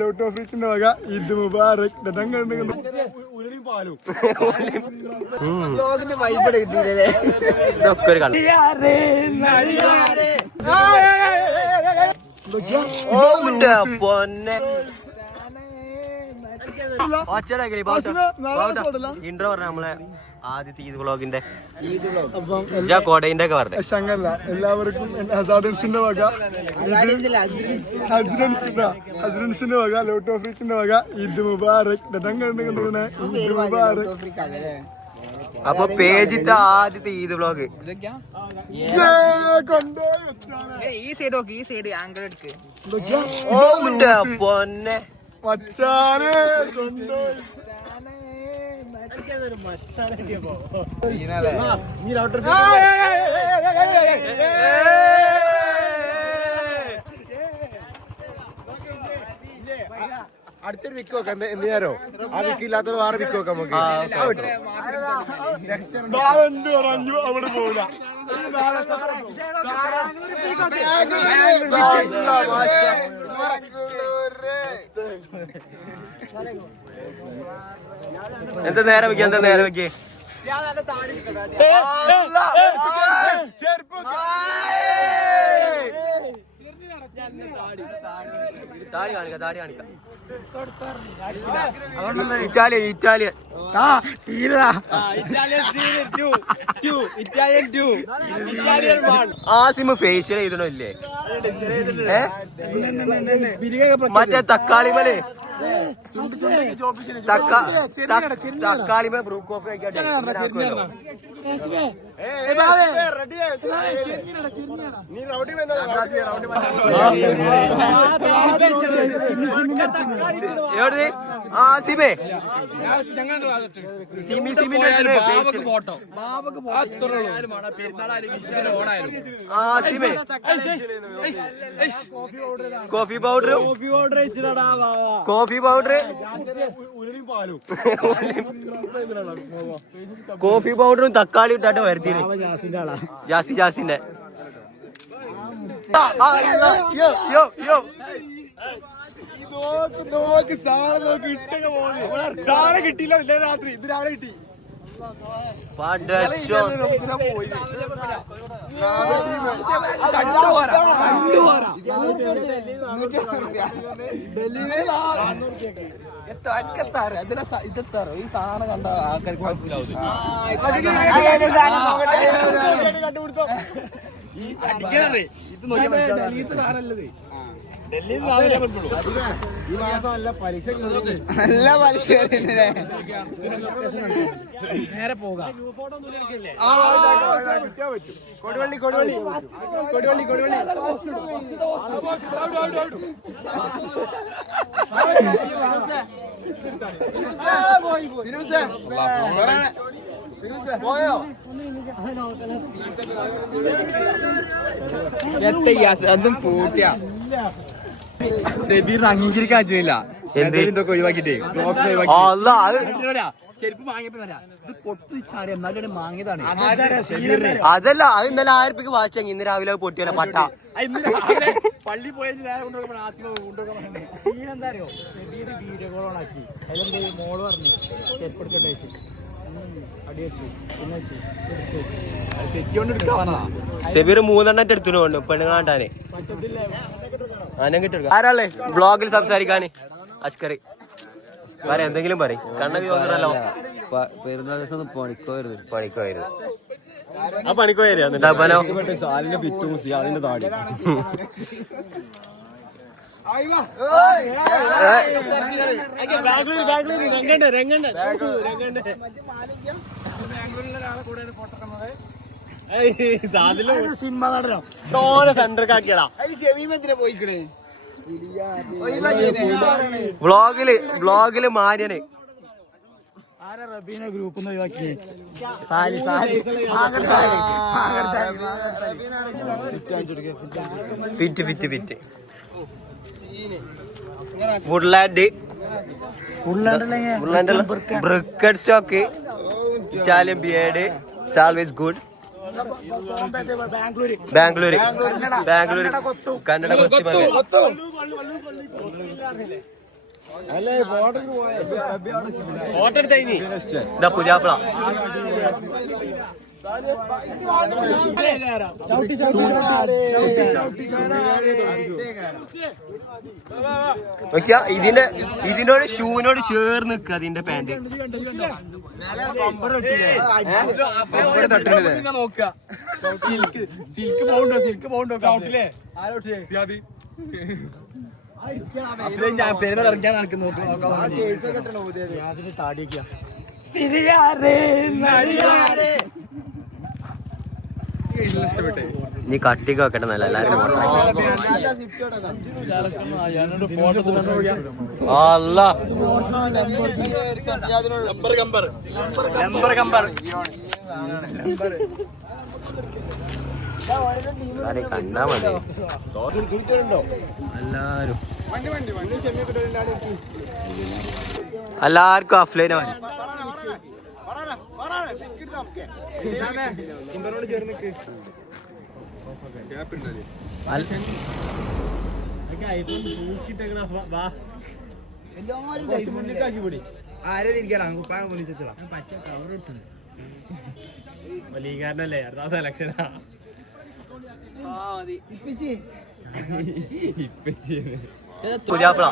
ലോട്ടോഫ്രീക്കിന്റെ വക ഈദ് മുബാറക്. ഇൻട്രോ പറഞ്ഞ നമ്മളെ ആദ്യത്തെ ഈദ് വ്ളോഗിന്റെ കോടയിന്റെ ഒക്കെ പറഞ്ഞത്. ശങ്കല്ല എല്ലാവർക്കും ഹസാഡൻസിന്റെ വക ഹസ്ബൻഡ്സിന്റെ വക ലോട്ടോഫ്രീക്കിന്റെ വക ഈദ് മുബാറക്. ഈദ് മുബാറക്. അപ്പൊ പേജിത്തെ ആദ്യത്തെ ഈദ് വ്ളോഗ് ഈ സൈഡ് നോക്ക്, ഈ സൈഡ് ആംഗിൾ എടുക്ക്. പൊന്നെ മച്ചാനെ കൊണ്ടോയി. അടുത്തൊരു വിക്ക് നോക്കാം. എന്തിനാരോ ആ വിക്ക് ഇല്ലാത്തത് വേറെ വിക്ക് നോക്കാം നമുക്ക്. അവിടെ പോവില്ല. എന്താ നേരെ വെക്കേ, എന്താ നേരെ വെക്കേ. താടി കാണിക്ക, താടി കാണിക്ക. ഇറ്റാലിയൻ ഇറ്റാലിയൻ ആസിമ് ഫേഷ്യൽ ചെയ്തണോ ഇല്ലേ? മറ്റേ തക്കാളിമലേ തക്കാളിമ ബ്രൂ കോഫി ആസിമേ സിമി സിമിന്റെ ആസിമേ coffee powder coffee powder coffee പൗഡറും തക്കാളി ഇട്ടാട്ട് വരുത്തിയത് ജാസിന്റെ. കിട്ടിയില്ല രാത്രി. ഇത് രാവിലെ കിട്ടി. ഈ സാധനം കണ്ട ആൾക്കാർക്ക് മനസ്സിലാവും. ഈ മാസം നല്ല പലിശ നല്ല പലിശ നേരെ പോകാം. കൊടുവള്ളി കൊടുവള്ളി കൊടുവള്ളി കൊടുവള്ളി. പോയോ അതും പൂട്ടിയ സെബീറിന് അംഗീകരിക്കാൻ പറ്റില്ല. എന്തൊക്കെ ഒഴിവാക്കിട്ടേ ചെരുപ്പ് വാങ്ങിയപ്പോ ഇത് പൊട്ടിച്ചാടി എന്നാലും വാങ്ങിയതാണ്. അതല്ല, അത് ഇന്നലെ 1000 രൂപയ്ക്ക് വാങ്ങിച്ചെങ്കിൽ ഇന്ന് രാവിലെ പൊട്ടിയാലോ പട്ട. പള്ളി പോയത് സീനെന്താ അറിയോ? സെബീർ വീഡിയോ കോൾ ഓണാക്കി അതിലെന്ത് മോള് പറഞ്ഞു ചെരുപ്പ് എടുക്കട്ടെ അടി വെച്ച് പിന്നെ വെച്ച് തെറ്റിക്കൊണ്ട് എടുക്കാൻ പറഞ്ഞതാ. സെബീർ 3 എണ്ണം എടുത്തിനു കൊണ്ട് പെണ്ണുങ്ങളാണ്ടാനെ ആനം കിട്ടും. ആരാളെ ബ്ലോഗിൽ സംസാരിക്കാന്? അഷ്കറി പറ, എന്തെങ്കിലും പറയും. കണ്ണൊക്കെ നോക്കണല്ലോ. പെരുന്നാൾ ദിവസം പണിക്കോയിരുന്നു. ആ പണിക്കോയിരുന്നു ഡബലോ അതിന്റെ താടി. സിനിമ നടനോ സെന്റർക്കാക്കിയടാ പോയിക്കണേ വ്ളോഗില് മാര്യന്. ആരാ റബീനെ ഗ്രൂപ്പ് ഒഴിവാക്കി? Fit Woodland bricked stock Italian beard salvage good Bangalore Kannada കൊത്തി ഫോട്ടോ എടുത്തൈനി ഇതാ പുതിയാപ്പിള നോക്കിയാ ഇതിനോട് ഷൂവിനോട് ചേർന്ന് നിൽക്കുക അതിന്റെ പാന്റ് നീ കട്ടിക്ക് വെക്കട്ടെ നല്ല എല്ലാരും കണ്ടാ മതി എല്ലാവർക്കും ഓഫ്ലൈൻ മതി ലീഗാരനല്ലേ അടുത്ത സെലക്ഷനാ പുതിയാപ്പിള